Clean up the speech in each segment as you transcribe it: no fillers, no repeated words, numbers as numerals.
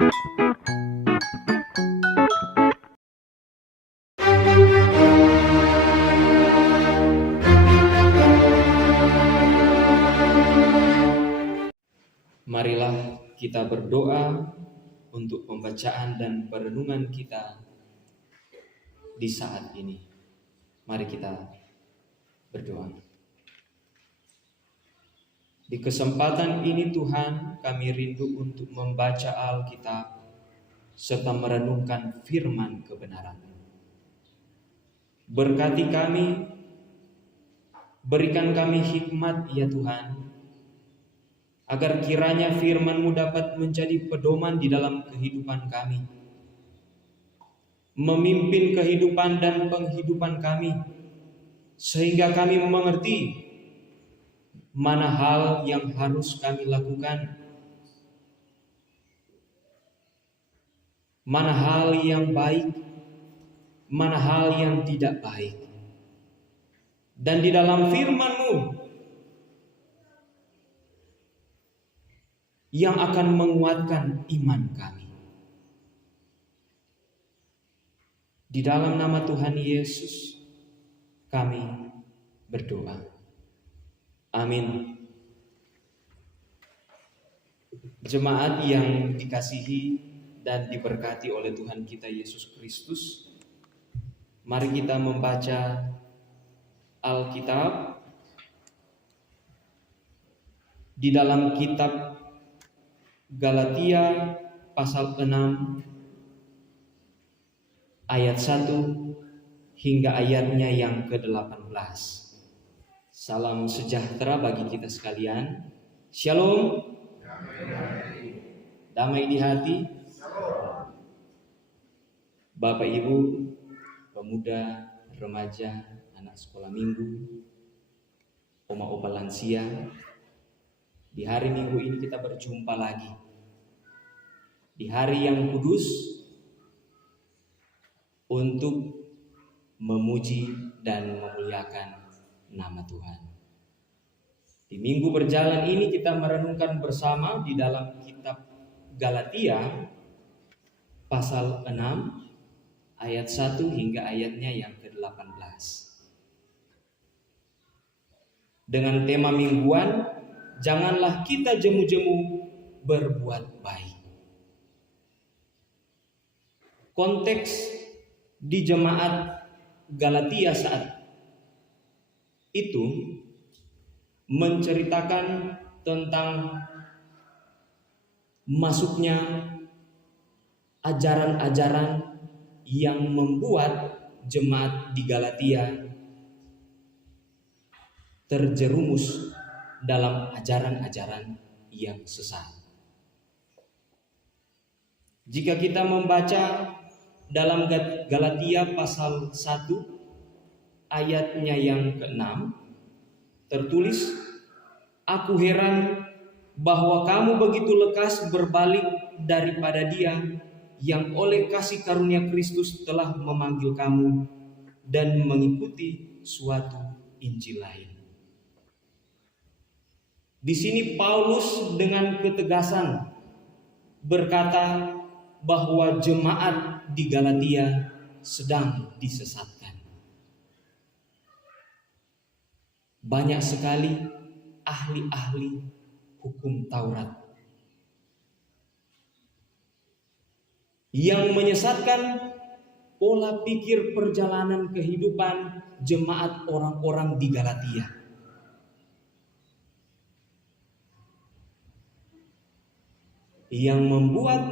Marilah kita berdoa untuk pembacaan dan perenungan kita di saat ini. Mari kita berdoa. Di kesempatan ini Tuhan, kami rindu untuk membaca Alkitab serta merenungkan firman kebenaran. Berkati kami, berikan kami hikmat ya Tuhan, agar kiranya firman-Mu dapat menjadi pedoman di dalam kehidupan kami, memimpin kehidupan dan penghidupan kami, sehingga kami mengerti mana hal yang harus kami lakukan, mana hal yang baik, mana hal yang tidak baik. Dan di dalam firman-Mu yang akan menguatkan iman kami. Di dalam nama Tuhan Yesus kami berdoa. Amin. Jemaat yang dikasihi dan diberkati oleh Tuhan kita Yesus Kristus, mari kita membaca Alkitab di dalam kitab Galatia pasal 6 ayat 1 hingga ayatnya yang ke-18. Salam sejahtera bagi kita sekalian. Shalom. Damai di hati. Bapak Ibu, pemuda, remaja, anak sekolah minggu, oma-opa lansia, di hari Minggu ini kita berjumpa lagi. Di hari yang kudus untuk memuji dan memuliakan nama Tuhan. Di minggu berjalan ini kita merenungkan bersama di dalam kitab Galatia pasal 6 ayat 1 hingga ayatnya yang ke-18. Dengan tema mingguan, janganlah kita jemu-jemu berbuat baik. Konteks di jemaat Galatia saat itu menceritakan tentang masuknya ajaran-ajaran yang membuat jemaat di Galatia terjerumus dalam ajaran-ajaran yang sesat. Jika kita membaca dalam Galatia pasal 1 ayatnya yang ke-6 tertulis, "Aku heran bahwa kamu begitu lekas berbalik daripada Dia yang oleh kasih karunia Kristus telah memanggil kamu dan mengikuti suatu Injil lain." Di sini Paulus dengan ketegasan berkata bahwa jemaat di Galatia sedang disesatkan. Banyak sekali ahli-ahli hukum Taurat yang menyesatkan pola pikir perjalanan kehidupan jemaat orang-orang di Galatia. Yang membuat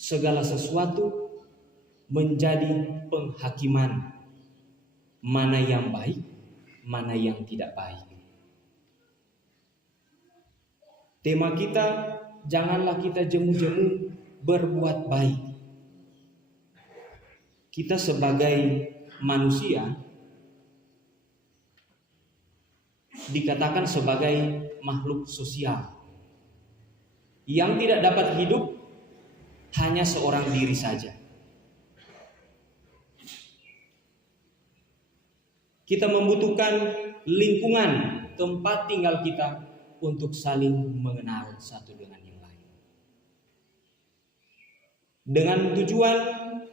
segala sesuatu menjadi penghakiman, mana yang baik, mana yang tidak baik. Tema kita, janganlah kita jemu-jemu berbuat baik. Kita sebagai manusia dikatakan sebagai makhluk sosial yang tidak dapat hidup hanya seorang diri saja. Kita membutuhkan lingkungan tempat tinggal kita untuk saling mengenal satu dengan yang lain. dengan tujuan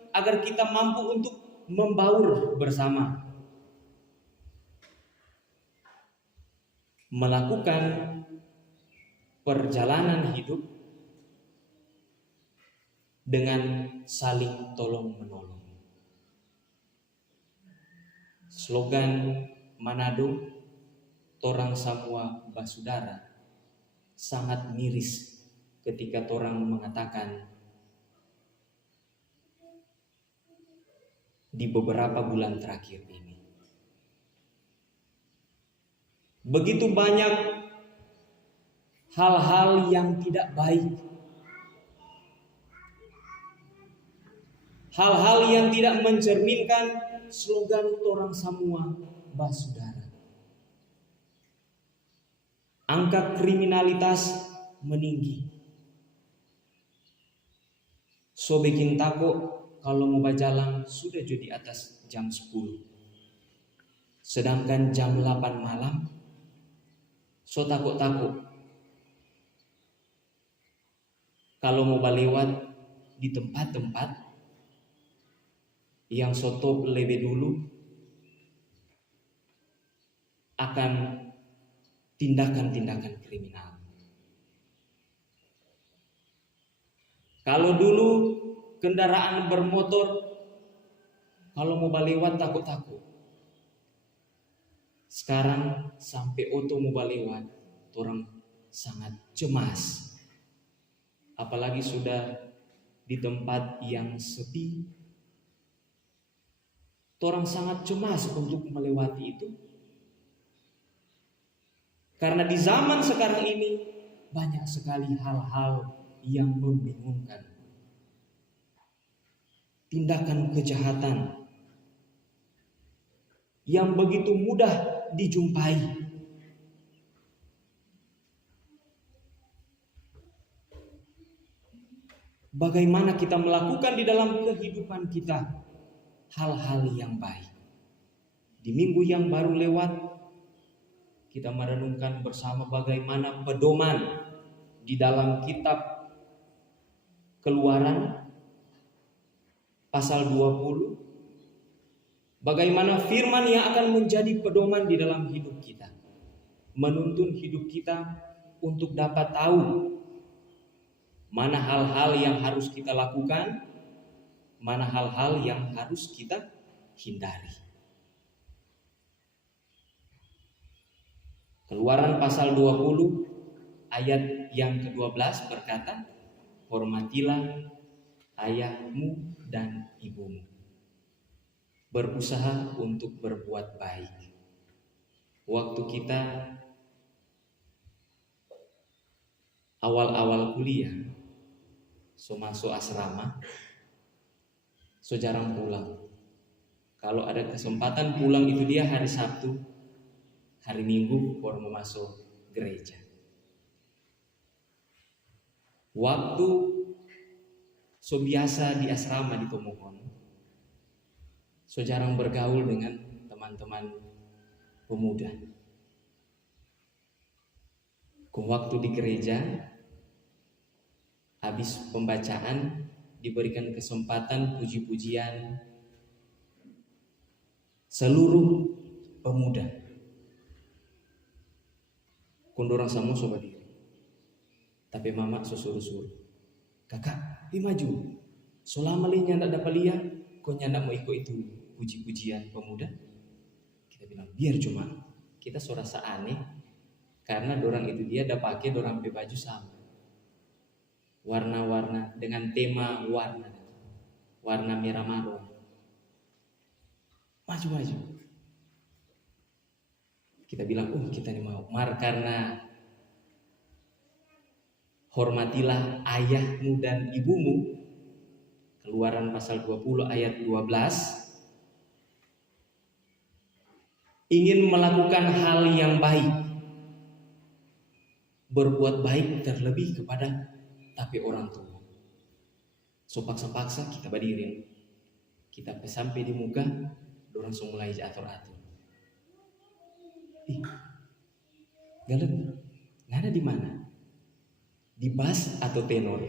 agar kita mampu untuk membaur bersama, melakukan perjalanan hidup dengan saling tolong-menolong. Slogan Manado, torang samua basudara, sangat miris ketika torang mengatakan di beberapa bulan terakhir ini. Begitu banyak hal-hal yang tidak baik, hal-hal yang tidak mencerminkan slogan torang samua basudara. Angka kriminalitas meninggi. So bikin takut kalau mau berjalan sudah di atas jam 10. Sedangkan jam 8 malam so takut-takut kalau mau lewat di tempat-tempat yang stop lebih dulu akan tindakan-tindakan kriminal. Kalau dulu kendaraan bermotor kalau mau lewat takut-takut, sekarang sampai oto mau lewat orang sangat cemas. Apalagi sudah di tempat yang sepi, orang sangat cemas untuk melewati itu. Karena di zaman sekarang ini banyak sekali hal-hal yang membingungkan. Tindakan kejahatan yang begitu mudah dijumpai. Bagaimana kita melakukan di dalam kehidupan kita hal-hal yang baik. Di minggu yang baru lewat, kita merenungkan bersama bagaimana pedoman di dalam kitab Keluaran pasal 20. Bagaimana firman yang akan menjadi pedoman di dalam hidup kita, menuntun hidup kita untuk dapat tahu mana hal-hal yang harus kita lakukan, mana hal-hal yang harus kita hindari. Keluaran pasal 20 ayat yang ke-12 berkata, hormatilah ayahmu dan ibumu. Berusaha untuk berbuat baik. Waktu kita awal-awal kuliah, so masuk asrama, so jarang pulang. Kalau ada kesempatan pulang itu dia hari Sabtu, hari Minggu baru mau masuk gereja. Waktu so biasa di asrama di Tomohon, so jarang bergaul dengan teman-teman pemuda. Waktu di gereja, habis pembacaan diberikan kesempatan puji-pujian seluruh pemuda. Kondorang semua sobat diri. Tapi mama suruh-suruh. Kakak, maju. Selama li nyanda dapat lihat, kok nyanda mau ikut itu puji-pujian pemuda? Kita bilang, biar cuma. Kita so rasa aneh, karena dorang itu dia ada pakai dorang pakai baju sama. Warna-warna dengan tema warna merah marun. Maju. Kita bilang, kita nih mau. Karena hormatilah ayahmu dan ibumu. Keluaran pasal 20 ayat 12. Ingin melakukan hal yang baik. Berbuat baik terlebih kepada tapi orang tua. So paksa-paksa kita berdiri. Kita sampai di muka, dorang langsung mulai atur-atur. Galem, ngana di mana? Di bass atau tenor?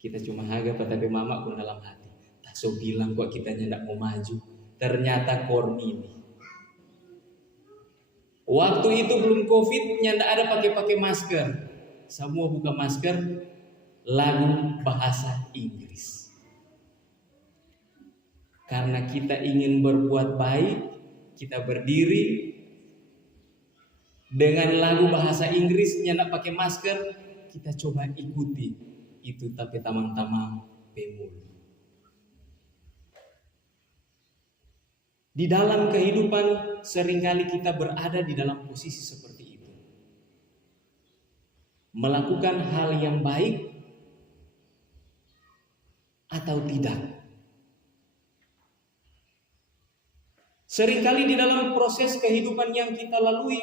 Kita cuma haga tapi mama pun dalam hati. Tak so bilang kok kita ndak mau maju. Ternyata kormi ini. Waktu itu belum COVID, ndak ada pakai masker. Semua buka masker, lagu bahasa Inggris. Karena kita ingin berbuat baik, kita berdiri dengan lagu bahasa Inggris, ndak pakai masker, kita coba ikuti itu tapi tamang-tamang pemul. Di dalam kehidupan seringkali kita berada di dalam posisi seperti itu. Melakukan hal yang baik atau tidak. Seringkali di dalam proses kehidupan yang kita lalui,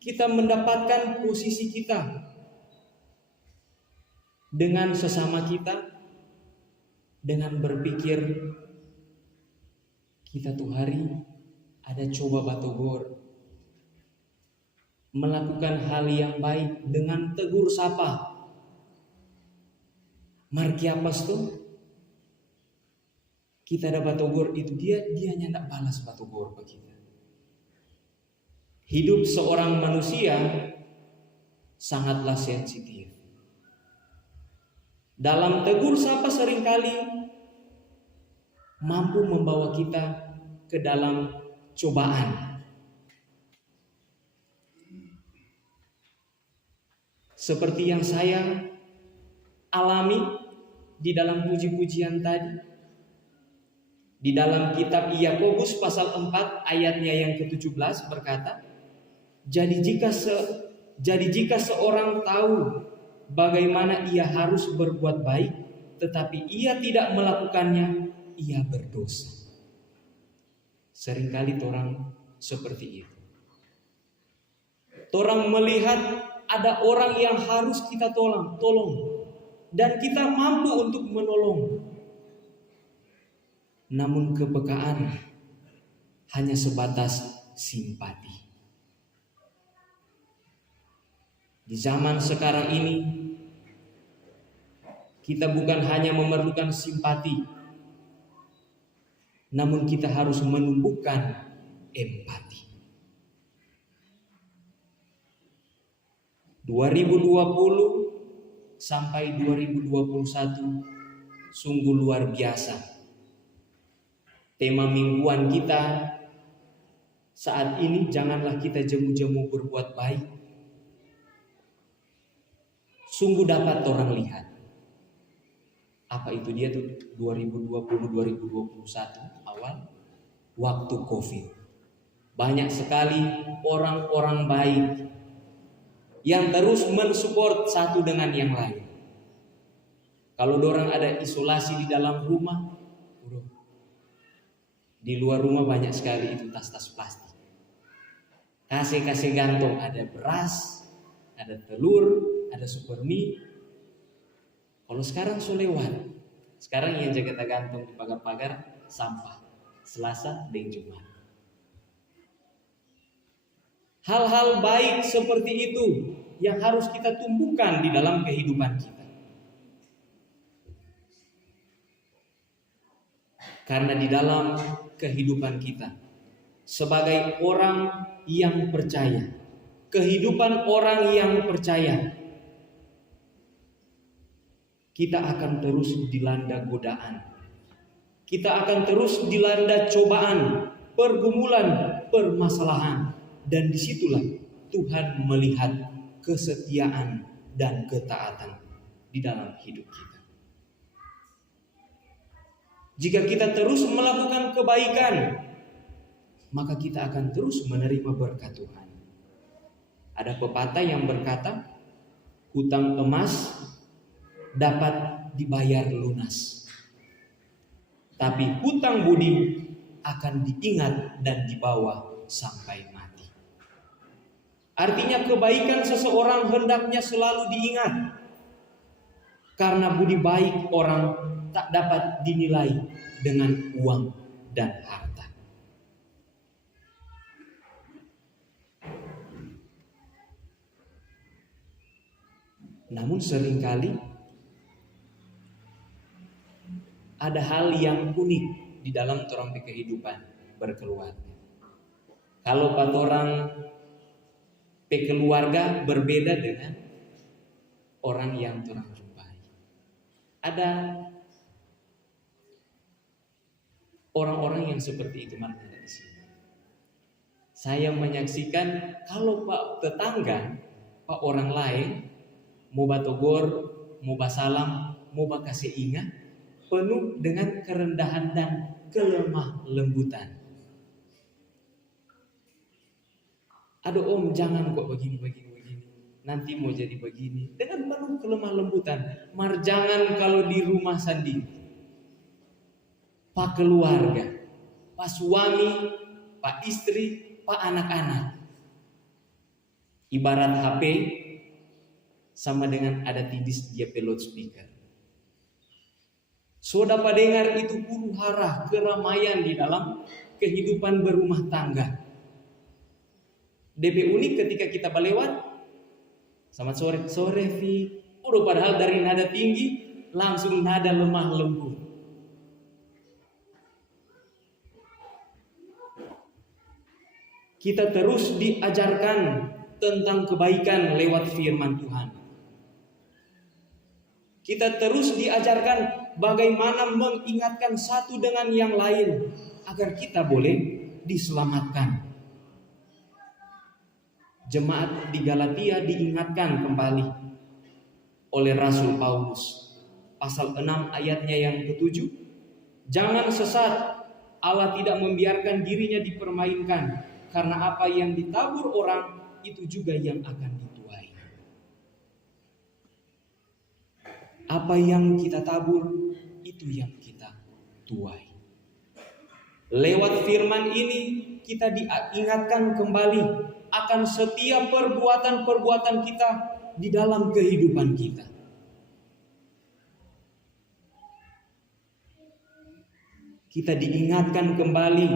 kita mendapatkan posisi kita dengan sesama kita, dengan berpikir kita tuh hari ada coba batogor, melakukan hal yang baik dengan tegur sapa. Markiapas tuh kita ada batogor itu dia nyandak balas batogor ke kita. Hidup seorang manusia sangatlah sensitif. Dalam tegur sapa seringkali mampu membawa kita ke dalam cobaan. Seperti yang saya alami di dalam puji-pujian tadi. Di dalam kitab Yakobus pasal 4 ayatnya yang ke-17 berkata, Jadi jika seorang tahu bagaimana ia harus berbuat baik, tetapi ia tidak melakukannya, ia berdosa. Seringkali orang seperti itu. Orang melihat ada orang yang harus kita tolong, dan kita mampu untuk menolong. Namun kepekaan hanya sebatas simpati. Di zaman sekarang ini, kita bukan hanya memerlukan simpati, namun kita harus menumbuhkan empati. 2020 sampai 2021 sungguh luar biasa. Tema mingguan kita saat ini, janganlah kita jemu-jemu berbuat baik. Sungguh dapat orang lihat. Apa itu dia tuh 2020-2021 awal waktu COVID. Banyak sekali orang-orang baik yang terus mensupport satu dengan yang lain. Kalau orang ada isolasi di dalam rumah, di luar rumah banyak sekali itu tas-tas plastik. Kasih gantung, ada beras, ada telur, ada super mie. Kalau sekarang so lewat. Sekarang yang jaga gantung di pagar-pagar sampah. Selasa dan Jumat. Hal-hal baik seperti itu yang harus kita tumbuhkan di dalam kehidupan kita. Karena di dalam kehidupan kita sebagai orang yang percaya, kehidupan orang yang percaya, kita akan terus dilanda godaan. Kita akan terus dilanda cobaan, pergumulan, permasalahan. Dan disitulah Tuhan melihat kesetiaan dan ketaatan di dalam hidup kita. Jika kita terus melakukan kebaikan, maka kita akan terus menerima berkat Tuhan. Ada pepatah yang berkata, hutang emas dapat dibayar lunas, tapi hutang budi akan diingat dan dibawa sampai mati. Artinya kebaikan seseorang hendaknya selalu diingat, karena budi baik orang tak dapat dinilai dengan uang dan harta. Namun seringkali ada hal yang unik di dalam torang kehidupan berkeluarga. Kalau orang keluarga berbeda dengan orang yang torang jumpai. Ada orang-orang yang seperti itu mana ada di sini. Saya menyaksikan kalau Pak tetangga, Pak orang lain mau batogor, mau basalam, mau bakasih ingat, penuh dengan kerendahan dan kelemah lembutan. Aduh om, jangan kok begini. Nanti mau jadi begini. Dengan penuh kelemah lembutan. Jangan kalau di rumah sendiri. Pak keluarga, pak suami, pak istri, pak anak-anak. Ibarat HP sama dengan ada tidis dia pelot speaker. So dapat dengar itu huru hara keramaian di dalam kehidupan berumah tangga. DP unik ketika kita berlewat, selamat sore Vi. Udah padahal dari nada tinggi langsung nada lemah lembut. Kita terus diajarkan tentang kebaikan lewat firman Tuhan. Kita terus diajarkan bagaimana mengingatkan satu dengan yang lain agar kita boleh diselamatkan. Jemaat di Galatia diingatkan kembali oleh Rasul Paulus. Pasal 6 ayatnya yang ke-7. Jangan sesat, Allah tidak membiarkan dirinya dipermainkan. Karena apa yang ditabur orang, itu juga yang akan dituai. Apa yang kita tabur, itu yang kita tuai. Lewat firman ini, kita diingatkan kembali akan setiap perbuatan-perbuatan kita di dalam kehidupan kita. Kita diingatkan kembali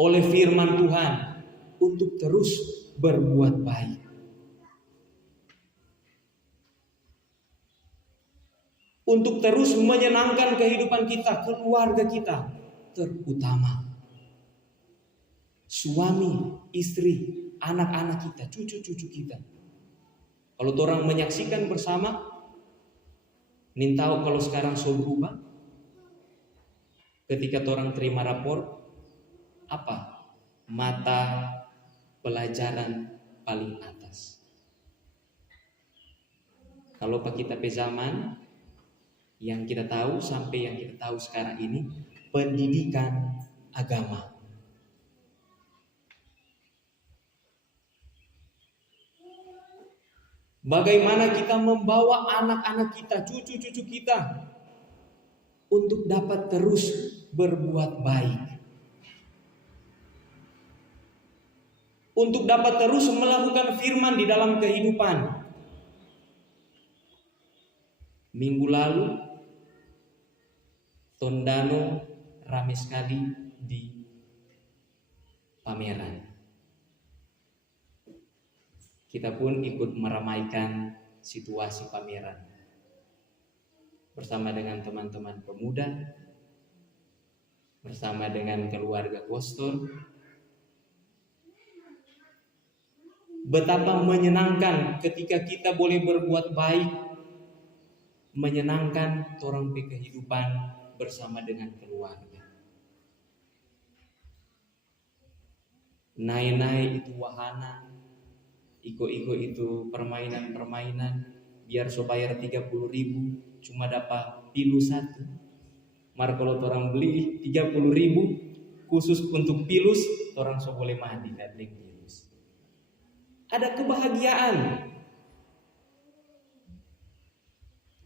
oleh firman Tuhan untuk terus berbuat baik. Untuk terus menyenangkan kehidupan kita, keluarga kita, terutama suami, istri, anak-anak kita, cucu-cucu kita. Kalau orang menyaksikan bersama, nin tahu kalau sekarang so berubah. Ketika orang terima rapor, apa? Mata pelajaran paling atas. Kalau pak kita pe zaman, yang kita tahu sampai yang kita tahu sekarang ini, pendidikan agama. Bagaimana kita membawa anak-anak kita, cucu-cucu kita untuk dapat terus berbuat baik. Untuk dapat terus melakukan firman di dalam kehidupan. Minggu lalu, Tondano ramai sekali di pameran. Kita pun ikut meramaikan situasi pameran bersama dengan teman-teman pemuda, bersama dengan keluarga Kostor. Betapa menyenangkan ketika kita boleh berbuat baik, menyenangkan orang kehidupan bersama dengan keluarga. Naik-naik itu wahana, iko-iko itu permainan-permainan, biar so bayar 30.000 cuma dapat pilu satu. Mar kalau orang beli 30.000 khusus untuk pilus, orang so boleh mandi dan beli pilus. Ada kebahagiaan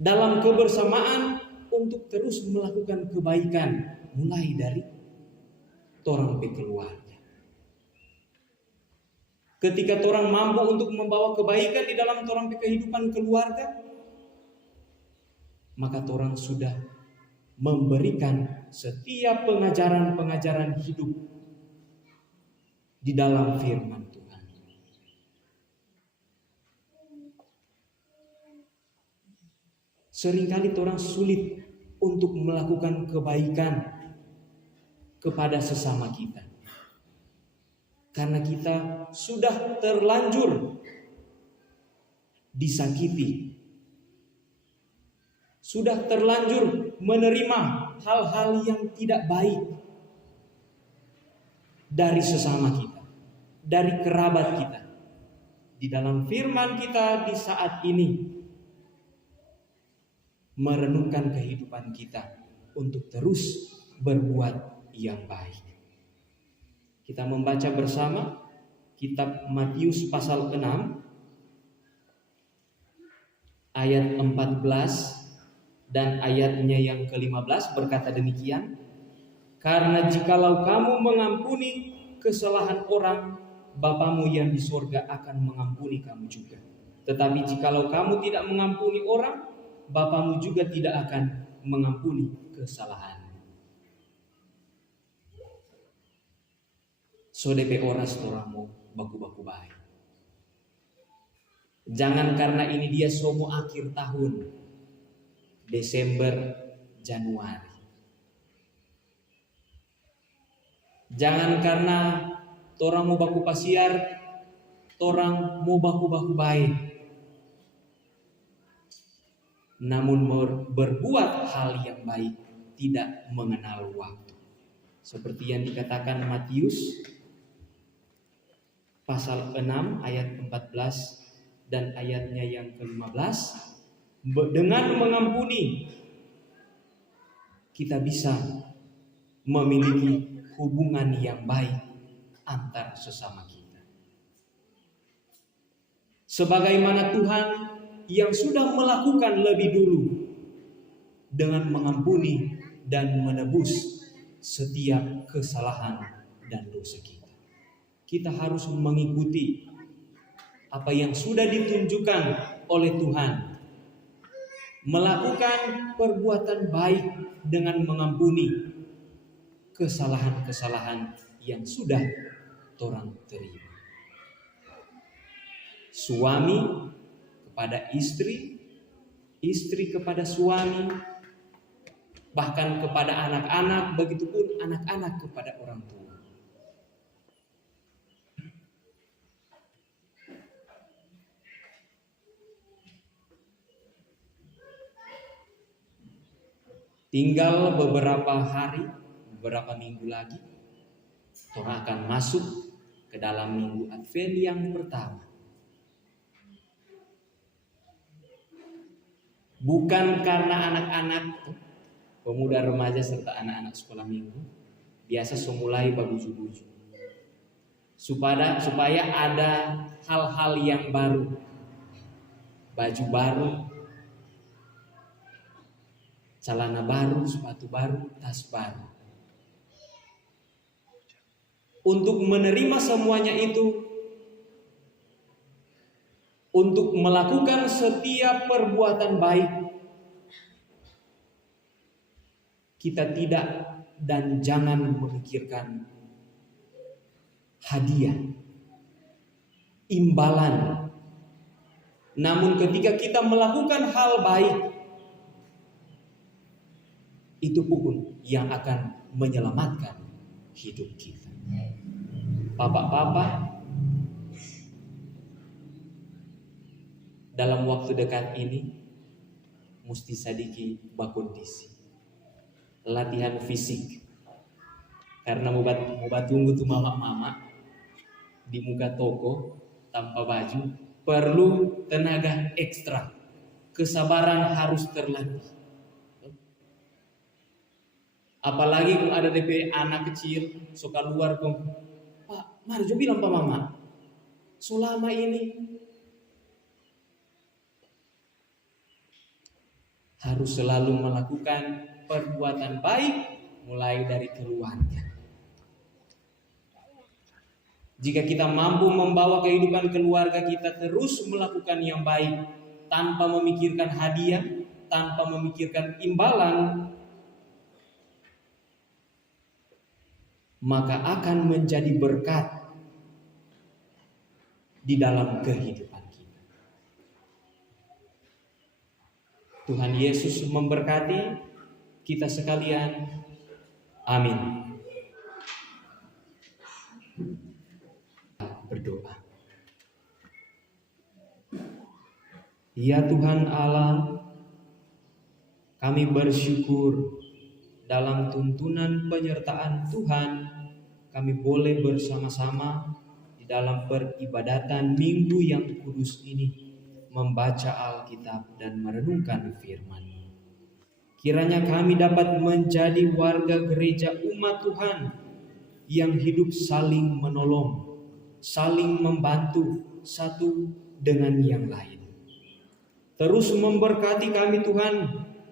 dalam kebersamaan untuk terus melakukan kebaikan, mulai dari orang keluarga. Ketika orang mampu untuk membawa kebaikan di dalam orang kehidupan keluarga, maka orang sudah memberikan setiap pengajaran-pengajaran hidup di dalam firman Tuhan. Seringkali orang sulit untuk melakukan kebaikan kepada sesama kita. Karena kita sudah terlanjur disakiti. Sudah terlanjur menerima hal-hal yang tidak baik dari sesama kita, dari kerabat kita. Di dalam firman kita di saat ini, merenungkan kehidupan kita untuk terus berbuat yang baik. Kita membaca bersama kitab Matius pasal 6 ayat 14 dan ayatnya yang ke-15 berkata demikian, karena jikalau kamu mengampuni kesalahan orang, Bapamu yang di surga akan mengampuni kamu juga. Tetapi jikalau kamu tidak mengampuni orang, Bapamu juga tidak akan mengampuni kesalahan. So DP oras toramu baku-baku baik. Jangan karena ini dia somo akhir tahun, Desember, Januari. Jangan karena torang mau baku pasiar, torang mau baku-baku baik. Namun berbuat hal yang baik tidak mengenal waktu. Seperti yang dikatakan Matius pasal 6 ayat 14 dan ayatnya yang ke-15. Dengan mengampuni kita bisa memiliki hubungan yang baik antar sesama kita. Sebagaimana Tuhan yang sudah melakukan lebih dulu dengan mengampuni dan menebus setiap kesalahan dan dosa kita. Kita harus mengikuti apa yang sudah ditunjukkan oleh Tuhan. Melakukan perbuatan baik dengan mengampuni kesalahan-kesalahan yang sudah orang terima. Suami kepada istri, istri kepada suami, bahkan kepada anak-anak, begitupun anak-anak kepada orang tua. Tinggal beberapa hari, beberapa minggu lagi, kita akan masuk ke dalam minggu Advent yang pertama. Bukan karena anak-anak, pemuda remaja serta anak-anak sekolah minggu biasa semulai baguju-guju, supaya ada hal-hal yang baru, baju baru, celana baru, sepatu baru, tas baru. Untuk menerima semuanya itu, untuk melakukan setiap perbuatan baik, kita tidak dan jangan memikirkan hadiah, imbalan. Namun ketika kita melakukan hal baik, itu pun yang akan menyelamatkan hidup kita. Bapak-bapak, dalam waktu dekat ini mesti sadiki bakondisi, latihan fisik. Karena mau tunggu tuh mama-mama di muka toko tanpa baju, perlu tenaga ekstra. Kesabaran harus terlatih. Apalagi kalau ada DP anak kecil suka luar kok, Pak Marjo bilang Pak Mama, selama ini harus selalu melakukan perbuatan baik mulai dari keluarga. Jika kita mampu membawa kehidupan keluarga kita terus melakukan yang baik tanpa memikirkan hadiah, tanpa memikirkan imbalan, maka akan menjadi berkat di dalam kehidupan kita. Tuhan Yesus memberkati kita sekalian. Amin. Berdoa. Ya Tuhan Allah, kami bersyukur dalam tuntunan penyertaan Tuhan, kami boleh bersama-sama di dalam peribadatan Minggu yang kudus ini membaca Alkitab dan merenungkan firman-Mu. Kiranya kami dapat menjadi warga gereja umat Tuhan yang hidup saling menolong, saling membantu satu dengan yang lain. Terus memberkati kami Tuhan,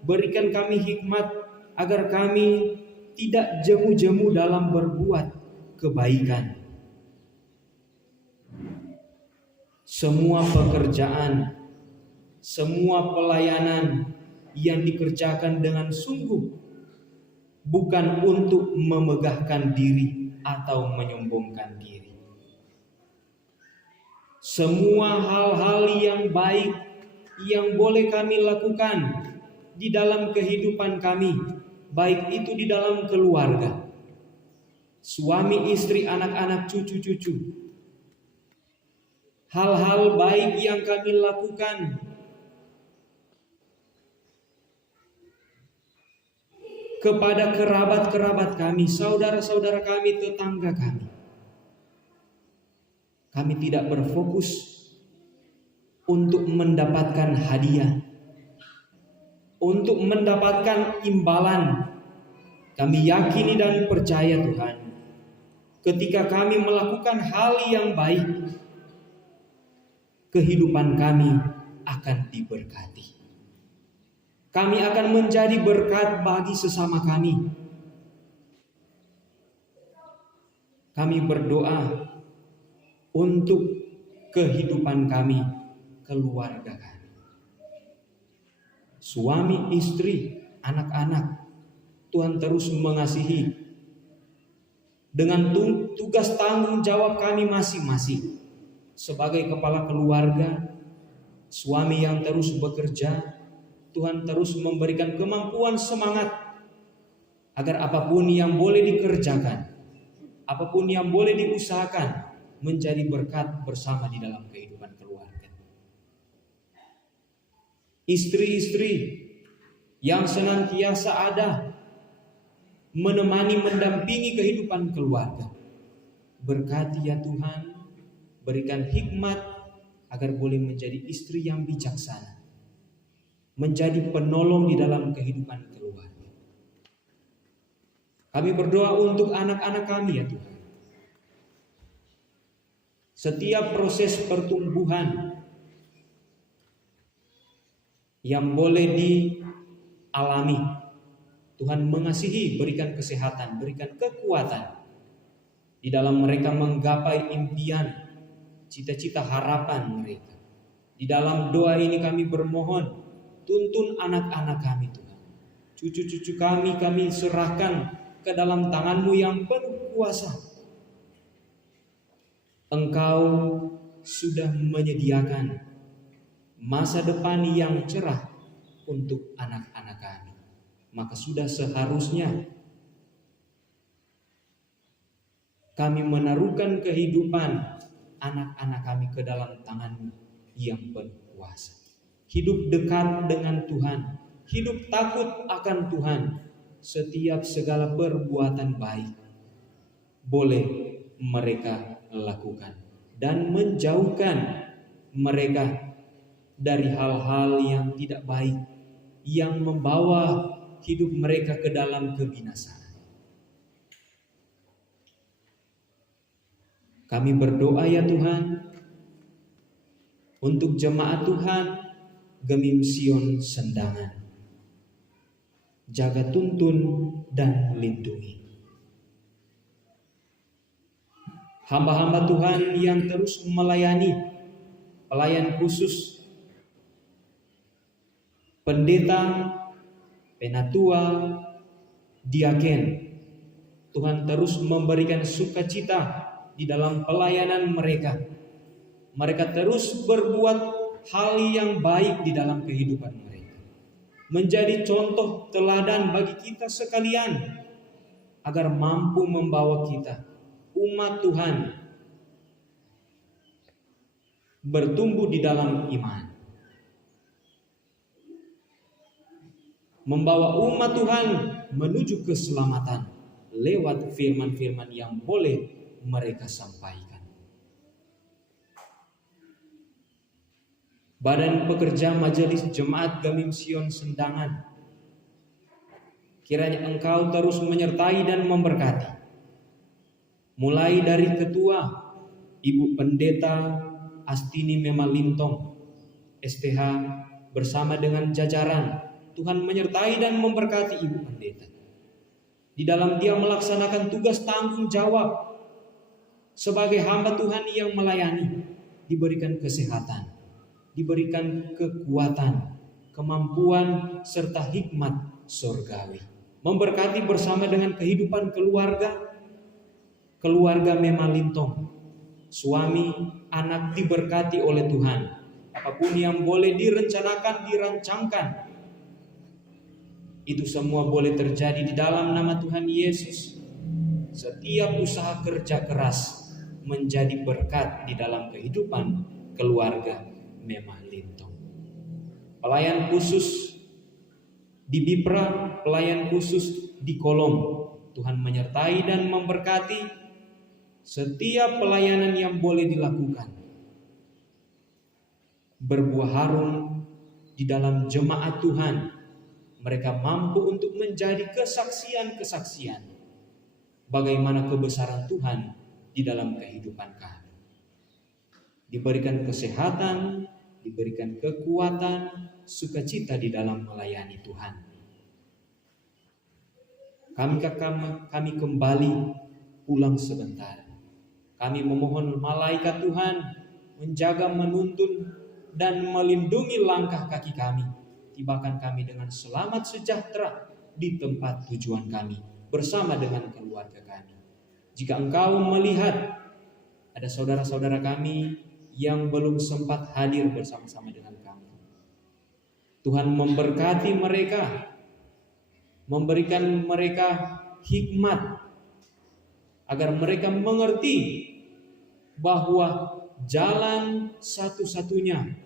berikan kami hikmat agar kami tidak jemu-jemu dalam berbuat kebaikan. Semua pekerjaan, semua pelayanan yang dikerjakan dengan sungguh, bukan untuk memegahkan diri atau menyombongkan diri. Semua hal-hal yang baik yang boleh kami lakukan di dalam kehidupan kami, baik itu di dalam keluarga, suami, istri, anak-anak, cucu-cucu. Hal-hal baik yang kami lakukan kepada kerabat-kerabat kami, saudara-saudara kami, tetangga kami. Kami tidak berfokus untuk mendapatkan hadiah, untuk mendapatkan imbalan. Kami yakini dan percaya Tuhan, ketika kami melakukan hal yang baik, kehidupan kami akan diberkati. Kami akan menjadi berkat bagi sesama kami. Kami berdoa untuk kehidupan kami, keluarga kami, suami, istri, anak-anak. Tuhan terus mengasihi dengan tugas tanggung jawab kami masing-masing sebagai kepala keluarga, suami yang terus bekerja. Tuhan terus memberikan kemampuan, semangat agar apapun yang boleh dikerjakan, apapun yang boleh diusahakan, menjadi berkat bersama di dalam kehidupan keluarga. Istri-istri yang senantiasa ada menemani, mendampingi kehidupan keluarga, berkati ya Tuhan, berikan hikmat agar boleh menjadi istri yang bijaksana, menjadi penolong di dalam kehidupan keluarga. Kami berdoa untuk anak-anak kami ya Tuhan. Setiap proses pertumbuhan yang boleh dialami, Tuhan mengasihi, berikan kesehatan, berikan kekuatan di dalam mereka menggapai impian, cita-cita, harapan mereka. Di dalam doa ini kami bermohon, tuntun anak-anak kami Tuhan. Cucu-cucu kami serahkan ke dalam tangan-Mu yang penuh kuasa. Engkau sudah menyediakan masa depan yang cerah untuk anak-anak kami. Maka sudah seharusnya kami menaruhkan kehidupan anak-anak kami ke dalam tangan-Mu yang penuh kuasa. Hidup dekat dengan Tuhan, hidup takut akan Tuhan. Setiap segala perbuatan baik boleh mereka lakukan dan menjauhkan mereka dari hal-hal yang tidak baik yang membawa hidup mereka ke dalam kebinasaan. Kami berdoa ya Tuhan untuk jemaat Tuhan Gemim Sion Sendangan. Jaga, tuntun dan lindungi hamba-hamba Tuhan yang terus melayani, pelayan khusus, pendeta, penatua, diaken. Tuhan terus memberikan sukacita di dalam pelayanan mereka. Mereka terus berbuat hal yang baik di dalam kehidupan mereka. menjadi contoh teladan bagi kita sekalian, agar mampu membawa kita, umat Tuhan, bertumbuh di dalam iman. Membawa umat Tuhan menuju keselamatan lewat firman-firman yang boleh mereka sampaikan. Badan Pekerja Majelis Jemaat Gamim Sion Sendangan, kiranya Engkau terus menyertai dan memberkati, mulai dari Ketua Ibu Pendeta Astini Memalintong STH bersama dengan jajaran. Tuhan menyertai dan memberkati Ibu Pendeta di dalam dia melaksanakan tugas tanggung jawab sebagai hamba Tuhan yang melayani. Diberikan kesehatan, diberikan kekuatan, kemampuan, serta hikmat surgawi. Memberkati bersama dengan kehidupan keluarga Memalintong. Suami, anak diberkati oleh Tuhan. Apapun yang boleh direncanakan, dirancangkan, itu semua boleh terjadi di dalam nama Tuhan Yesus. Setiap usaha kerja keras menjadi berkat di dalam kehidupan keluarga Memalintong. Pelayan khusus di Bipra, pelayan khusus di Kolom, Tuhan menyertai dan memberkati setiap pelayanan yang boleh dilakukan. Berbuah harum di dalam jemaat Tuhan. Mereka mampu untuk menjadi kesaksian-kesaksian bagaimana kebesaran Tuhan di dalam kehidupan kami. Diberikan kesehatan, diberikan kekuatan, sukacita di dalam melayani Tuhan. Kami kembali pulang sebentar. Kami memohon malaikat Tuhan menjaga, menuntun, dan melindungi langkah kaki kami. Tibakan kami dengan selamat sejahtera di tempat tujuan kami bersama dengan keluarga kami. Jika Engkau melihat ada saudara-saudara kami yang belum sempat hadir bersama-sama dengan kami, Tuhan memberkati mereka, memberikan mereka hikmat agar mereka mengerti bahwa jalan satu-satunya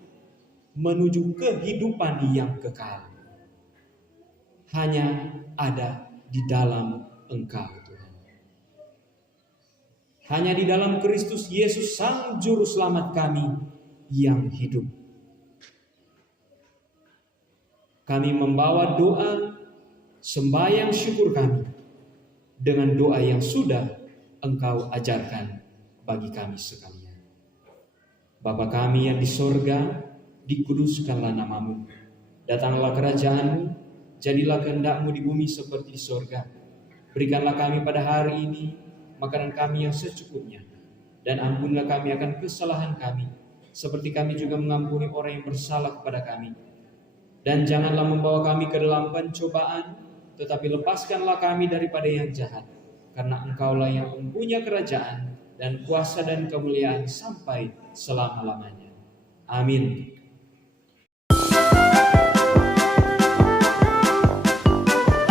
menuju kehidupan yang kekal hanya ada di dalam Engkau, Tuhan. Hanya di dalam Kristus Yesus Sang Juru Selamat kami yang hidup. Kami membawa doa sembahyang syukur kami dengan doa yang sudah Engkau ajarkan bagi kami sekalian. Bapa kami yang di sorga, dikuduskanlah namamu. Datanglah kerajaan-Mu, jadilah kehendak-Mu di bumi seperti di sorga. Berikanlah kami pada hari ini makanan kami yang secukupnya, dan ampunilah kami akan kesalahan kami, seperti kami juga mengampuni orang yang bersalah kepada kami. Dan janganlah membawa kami ke dalam pencobaan, tetapi lepaskanlah kami daripada yang jahat, karena Engkaulah yang mempunyai kerajaan dan kuasa dan kemuliaan sampai selama-lamanya. Amin.